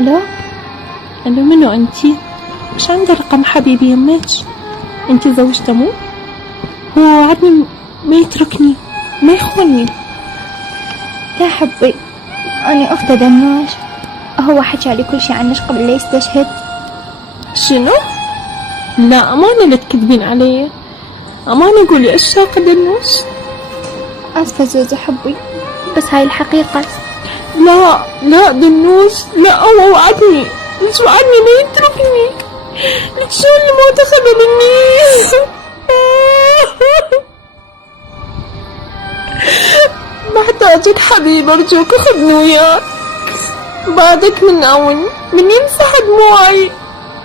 الو. الو، منو انتي؟ مش عندي رقم حبيبي يمك؟ انتي زوجته مو؟ هو وعدني ما يتركني ما يخونني. لا حبي، أنا أخت دنوش، هو حكى لي كل شي عنك قبل لا يستشهد. شنو؟ لا امانه لا تكذبين علي، امانه قولي ايش ساق دنوش. آسفة زوزو حبي، بس هاي الحقيقة. لا لا دنوش، لا هو وعدني، ليش وعدني ما يتركني؟ ليش شو اللي ما تاخذ مني؟ محتاجك حبيبي، ارجوك خذني وياك بعدك من اون من يمسح دموعي.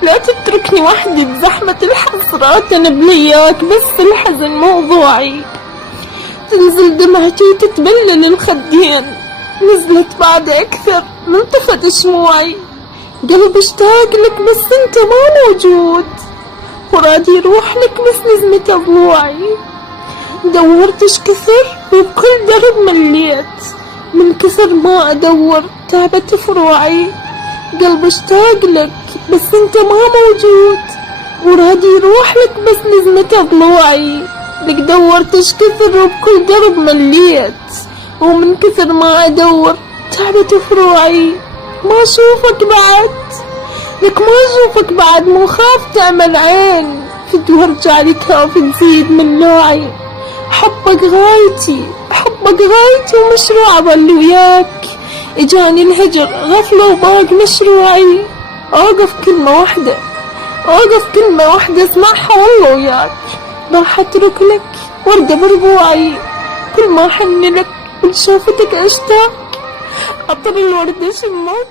لا تتركني وحدي بزحمة الحسرات، انا بلياك بس الحزن موضوعي. تنزل دمعتي وتتبلل الخدين، نزلت بعد اكثر من طفت شموعي. قلبي اشتاق لك بس انت ما موجود، ورادي يروح لك بس نزمة ضلوعي. دورتش كثر وبكل درب مليت، من كثر ما ادور تعبت فروعي. قلبي اشتاق لك بس انت ما موجود، ورادي يروح لك بس نزمة ضلوعي. لك دورتش كثر وبكل درب مليت، ومن كثر ما ادور تعبت فروعي. ما اشوفك بعد، لك ما اشوفك بعد، مو خاف تعمل عين فد وارجع لك خاف تزيد من نوعي. حبك غايتي، حبك غايتي ومشروع ظل وياك. اجاني الهجر غفلة وباق مشروعي. اوقف كلمة واحدة، اوقف كلمة واحدة اسمعها والله وياك. راح اترك لك وردة بربوعي، كل ما حن لك ولشوفتك اشتاق. عطر الوردة شمات